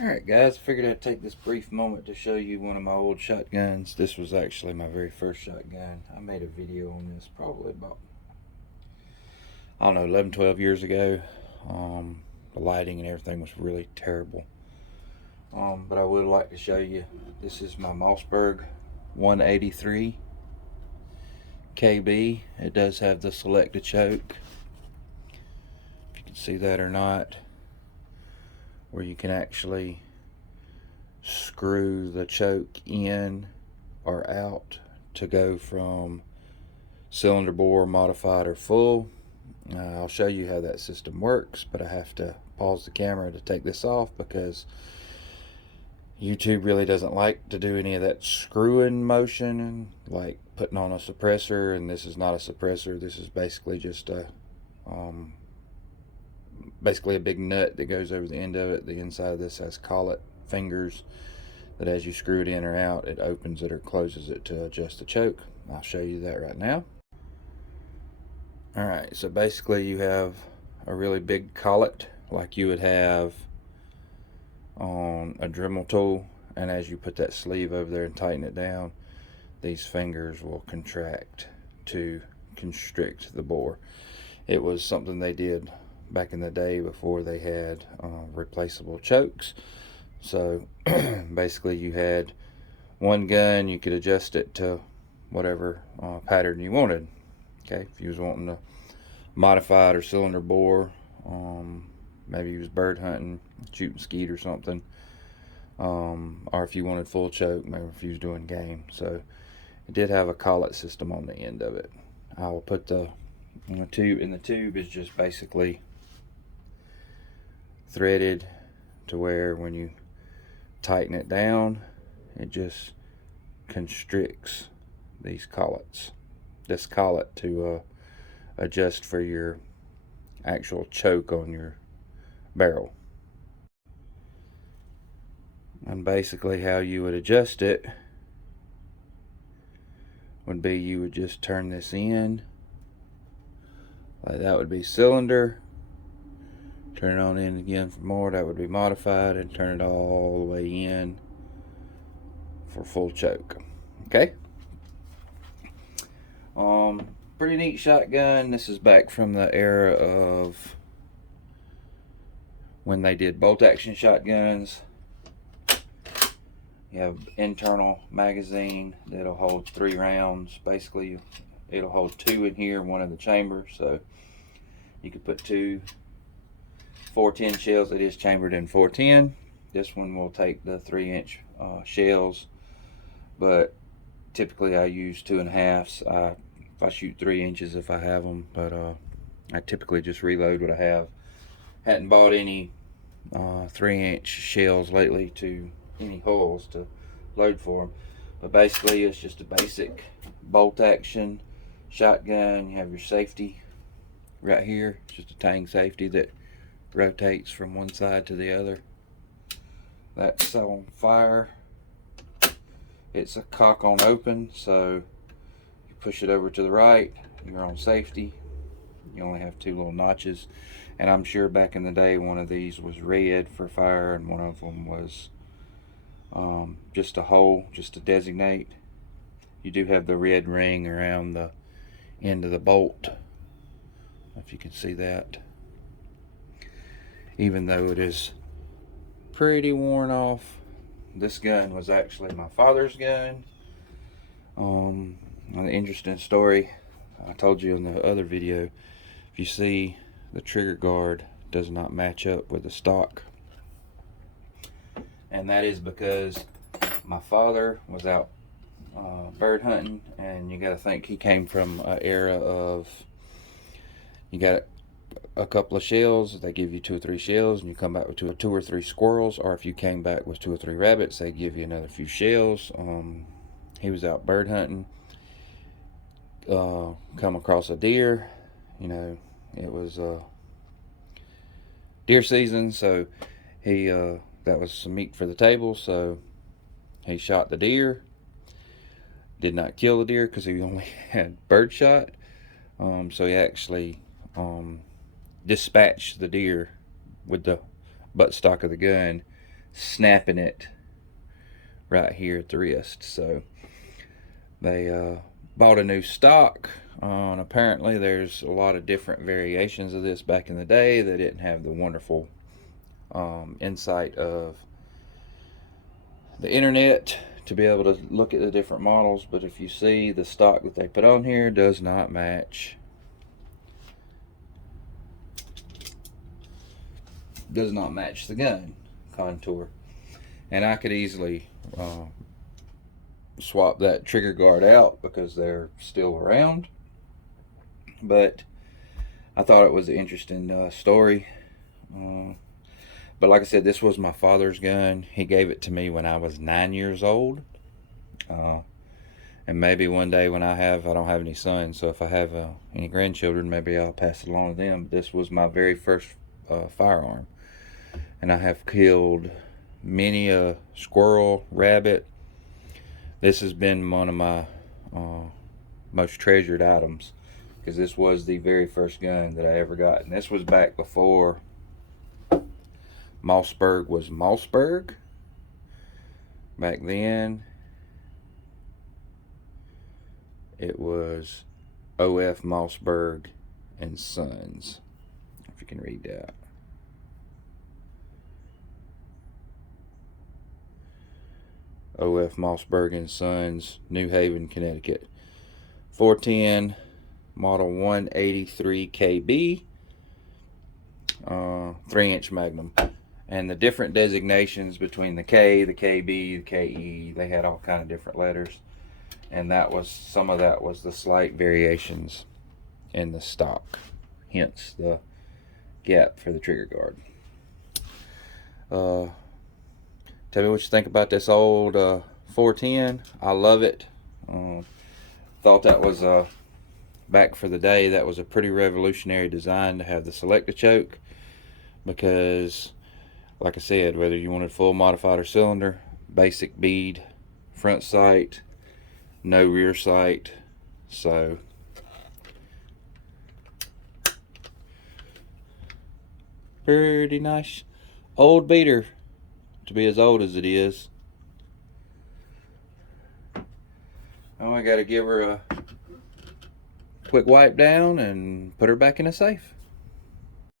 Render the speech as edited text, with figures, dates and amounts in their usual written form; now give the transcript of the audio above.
Alright guys, figured I'd take this brief moment to show you one of my old shotguns. This was actually my very first shotgun. I made a video on this probably about, I don't know, 11, 12 years ago. The lighting and everything was really terrible. But I would like to show you, this is my Mossberg 183 KB. It does have the selected choke, if you can see that or not, where you can actually screw the choke in or out to go from cylinder bore, modified, or full. I'll show you how that system works, but I have to pause the camera to take this off because YouTube really doesn't like to do any of that screwing motion, like putting on a suppressor. And this is not a suppressor. This is basically just a big nut that goes over the end of it. The inside of this has collet fingers that as you screw it in or out, it opens it or closes it to adjust the choke. I'll show you that right now. Alright, so basically you have a really big collet like you would have on a Dremel tool, and as you put that sleeve over there and tighten it down, these fingers will contract to constrict the bore. It was something they did back in the day before they had replaceable chokes. So basically you had one gun, you could adjust it to whatever pattern you wanted. Okay, if you was wanting to modified or cylinder bore, maybe you was bird hunting, shooting skeet or something, or if you wanted full choke, maybe if you was doing game. So it did have a collet system on the end of it. I will put the tube, and the tube is just basically threaded to where when you tighten it down, it just constricts these collets, this collet, to adjust for your actual choke on your barrel. And basically how you would adjust it would be, you would just turn this in, like that would be cylinder, turn it on in again for more, that would be modified, and turn it all the way in for full choke. Okay, pretty neat shotgun. This is back from the era of when they did bolt action shotguns. You have internal magazine that'll hold 3 rounds. Basically it'll hold 2 in here, 1 in the chamber, so you could put 2 410 shells. It is chambered in 410. This one will take the 3-inch shells, but typically I use 2.5s. If I shoot 3 inches if I have them, but I typically just reload what I have. Hadn't bought any 3-inch shells lately to any holes to load for them, but basically it's just a basic bolt action shotgun. You have your safety right here. It's just a tang safety that rotates from one side to the other. That's on fire. It's a cock on open, so you push it over to the right, you're on safety. You only have 2 little notches, and I'm sure back in the day one of these was red for fire and one of them was just a hole, just to designate. You do have the red ring around the end of the bolt, if you can see that, even though it is pretty worn off. This gun was actually my father's gun. An interesting story I told you in the other video. If you see, the trigger guard does not match up with the stock, and that is because my father was out bird hunting, and you got to think he came from an era of, you got a couple of shells, they give you 2 or 3 shells, and you come back with 2 or 3 squirrels, or if you came back with 2 or 3 rabbits, they give you another few shells. He was out bird hunting, come across a deer. You know, it was deer season, so he that was some meat for the table, so he shot the deer. Did not kill the deer because he only had bird shot, so he actually dispatched the deer with the butt stock of the gun snapping it right here at the wrist. So they bought a new stock. And apparently there's a lot of different variations of this back in the day. They didn't have the wonderful insight of the internet to be able to look at the different models, but if you see, the stock that they put on here does not match the gun contour. And I could easily swap that trigger guard out because they're still around, but I thought it was an interesting story. But like I said, this was my father's gun. He gave it to me when I was 9 years old. And maybe one day when I don't have any sons, so if I have any grandchildren, maybe I'll pass it along to them. But this was my very first firearm. And I have killed many a squirrel, rabbit. This has been one of my most treasured items, because this was the very first gun that I ever got. And this was back before Mossberg was Mossberg. Back then, it was O.F. Mossberg and Sons, if you can read that. O.F. Mossberg and Sons, New Haven, Connecticut. 410, model 183 KB, 3-inch Magnum. And the different designations between the K, the KB, the KE, they had all kind of different letters. And that was, some of that was the slight variations in the stock, hence the gap for the trigger guard. Tell me what you think about this old 410. I love it. Thought that was back for the day, that was a pretty revolutionary design to have the selector choke, because like I said, whether you wanted full modified or cylinder, basic bead front sight, no rear sight. So pretty nice old beater to be as old as it is. Oh, I gotta give her a quick wipe down and put her back in a safe.